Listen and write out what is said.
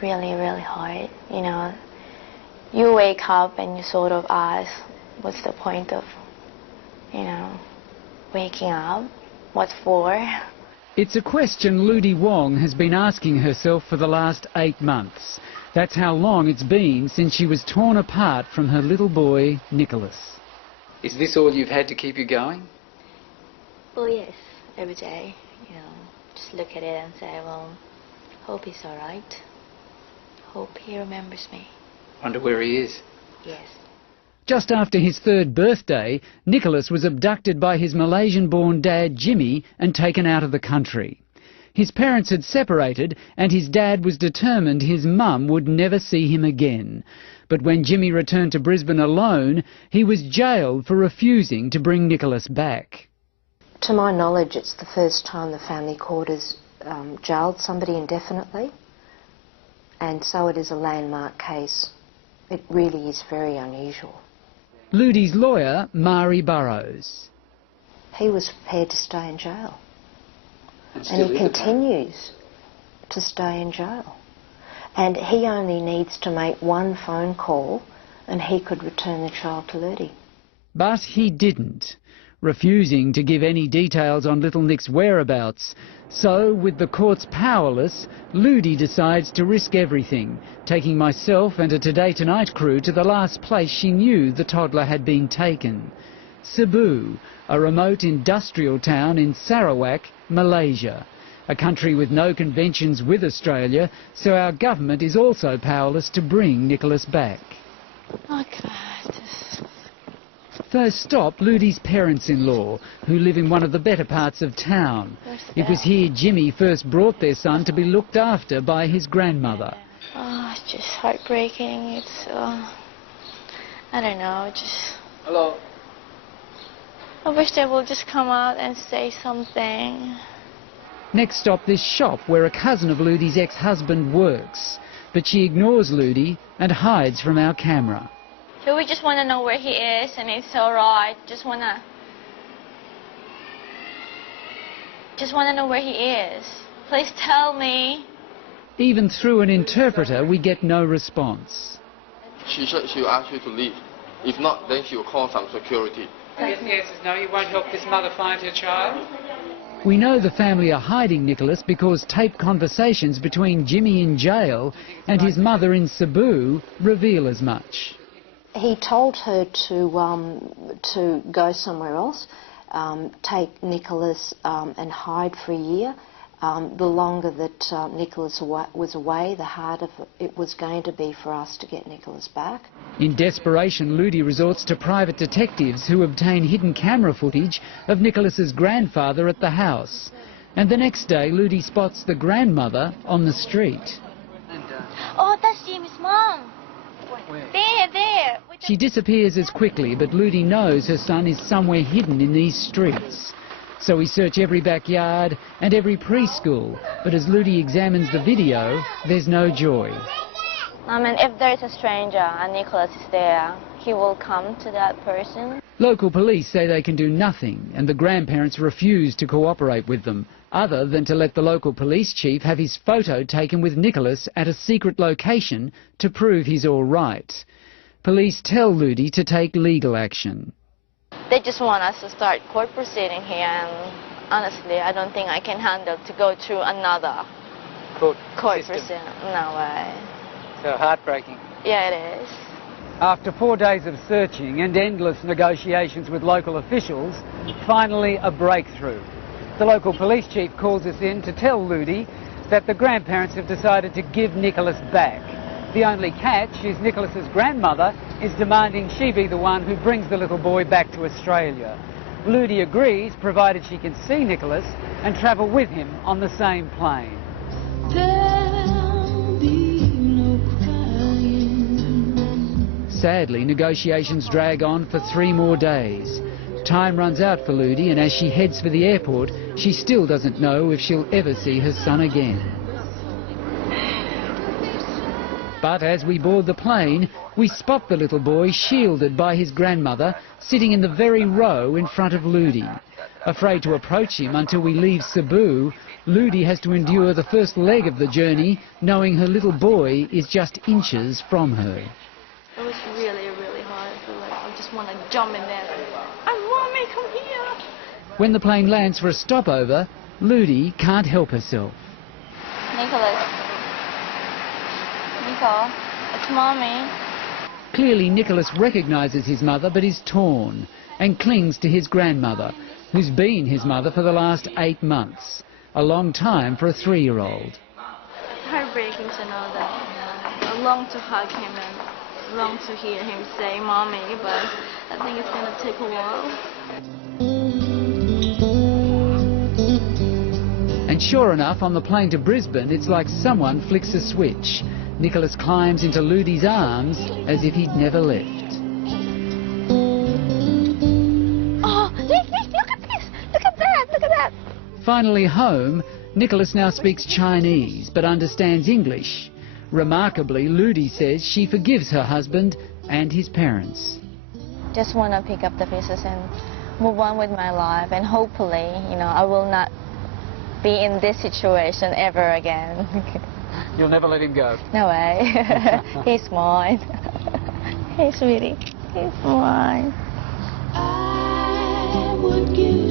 Really, really hard. You know, you wake up and you sort of ask, what's the point of, you know, waking up? What for? It's a question Ludi Wong has been asking herself for the last 8 months. That's how long it's been since she was torn apart from her little boy, Nicholas. Is this all you've had to keep you going? Oh yes, every day, you know, just look at it and say, well, hope he's all right. Hope he remembers me. Wonder where he is. Yes. Just after his 3rd birthday, Nicholas was abducted by his Malaysian-born dad, Jimmy, and taken out of the country. His parents had separated, and his dad was determined his mum would never see him again. But when Jimmy returned to Brisbane alone, he was jailed for refusing to bring Nicholas back. To my knowledge, it's the first time the family court has jailed somebody indefinitely, and so it is a landmark case. It really is very unusual. Ludi's lawyer, Mari Burrows. He was prepared to stay in jail, and he continues to stay in jail. And he only needs to make one phone call and he could return the child to Ludi. But he didn't, refusing to give any details on little Nick's whereabouts. So, with the courts powerless, Ludi decides to risk everything, taking myself and a Today Tonight crew to the last place she knew the toddler had been taken. Cebu, a remote industrial town in Sarawak, Malaysia. A country with no conventions with Australia, so our government is also powerless to bring Nicholas back. Oh God. First stop, Ludi's parents-in-law, who live in one of the better parts of town. It was here Jimmy first brought their son to be looked after by his grandmother. Oh, it's just heartbreaking. It's, I don't know, just... Hello. I wish they would just come out and say something. Next stop, this shop where a cousin of Ludi's ex-husband works. But she ignores Ludi and hides from our camera. So we just want to know where he is, and it's all right. Just want to know where he is. Please tell me. Even through an interpreter, we get no response. She said she'll ask you to leave. If not, then she'll call some security. Yes, the answer is no. You won't help this mother find her child? We know the family are hiding Nicholas because taped conversations between Jimmy in jail and his mother in Cebu reveal as much. He told her to go somewhere else, take Nicholas and hide for a year. The longer that Nicholas was away, the harder it was going to be for us to get Nicholas back. In desperation, Ludi resorts to private detectives who obtain hidden camera footage of Nicholas's grandfather at the house. And the next day, Ludi spots the grandmother on the street. Oh, that's Jimmy's mom. There. She disappears as quickly, but Ludi knows her son is somewhere hidden in these streets. So we search every backyard and every preschool, but as Ludi examines the video, there's no joy. I mean, if there's a stranger and Nicholas is there, he will come to that person. Local police say they can do nothing, and the grandparents refuse to cooperate with them, other than to let the local police chief have his photo taken with Nicholas at a secret location to prove he's all right. Police tell Ludi to take legal action. They just want us to start court proceeding here, and honestly, I don't think I can handle to go through another court proceeding. No way. So heartbreaking. Yeah, it is. After 4 days of searching and endless negotiations with local officials, finally a breakthrough. The local police chief calls us in to tell Ludi that the grandparents have decided to give Nicholas back. The only catch is Nicholas's grandmother is demanding she be the one who brings the little boy back to Australia. Ludi agrees, provided she can see Nicholas and travel with him on the same plane. Sadly, negotiations drag on for 3 more days. Time runs out for Ludi, and as she heads for the airport, she still doesn't know if she'll ever see her son again. But as we board the plane, we spot the little boy shielded by his grandmother, sitting in the very row in front of Ludi. Afraid to approach him until we leave Cebu, Ludi has to endure the first leg of the journey, knowing her little boy is just inches from her. It was really, really hard. I feel like I just want to jump in there. Mommy, come here. When the plane lands for a stopover, Ludi can't help herself. Nicholas. Nico, it's Mommy. Clearly Nicholas recognises his mother but is torn and clings to his grandmother, who's been his mother for the last 8 months. A long time for a 3-year-old. Heartbreaking to know that. I long to hug him and long to hear him say Mommy, but I think it's going to take a while. And sure enough, on the plane to Brisbane, it's like someone flicks a switch. Nicholas climbs into Ludi's arms as if he'd never left. Oh, look at this! Look at that! Look at that! Finally home, Nicholas now speaks Chinese but understands English. Remarkably, Ludi says she forgives her husband and his parents. Just want to pick up the pieces and move on with my life, and hopefully, I will not be in this situation ever again. You'll never let him go? No way. He's mine. Hey, sweetie. He's mine. I would give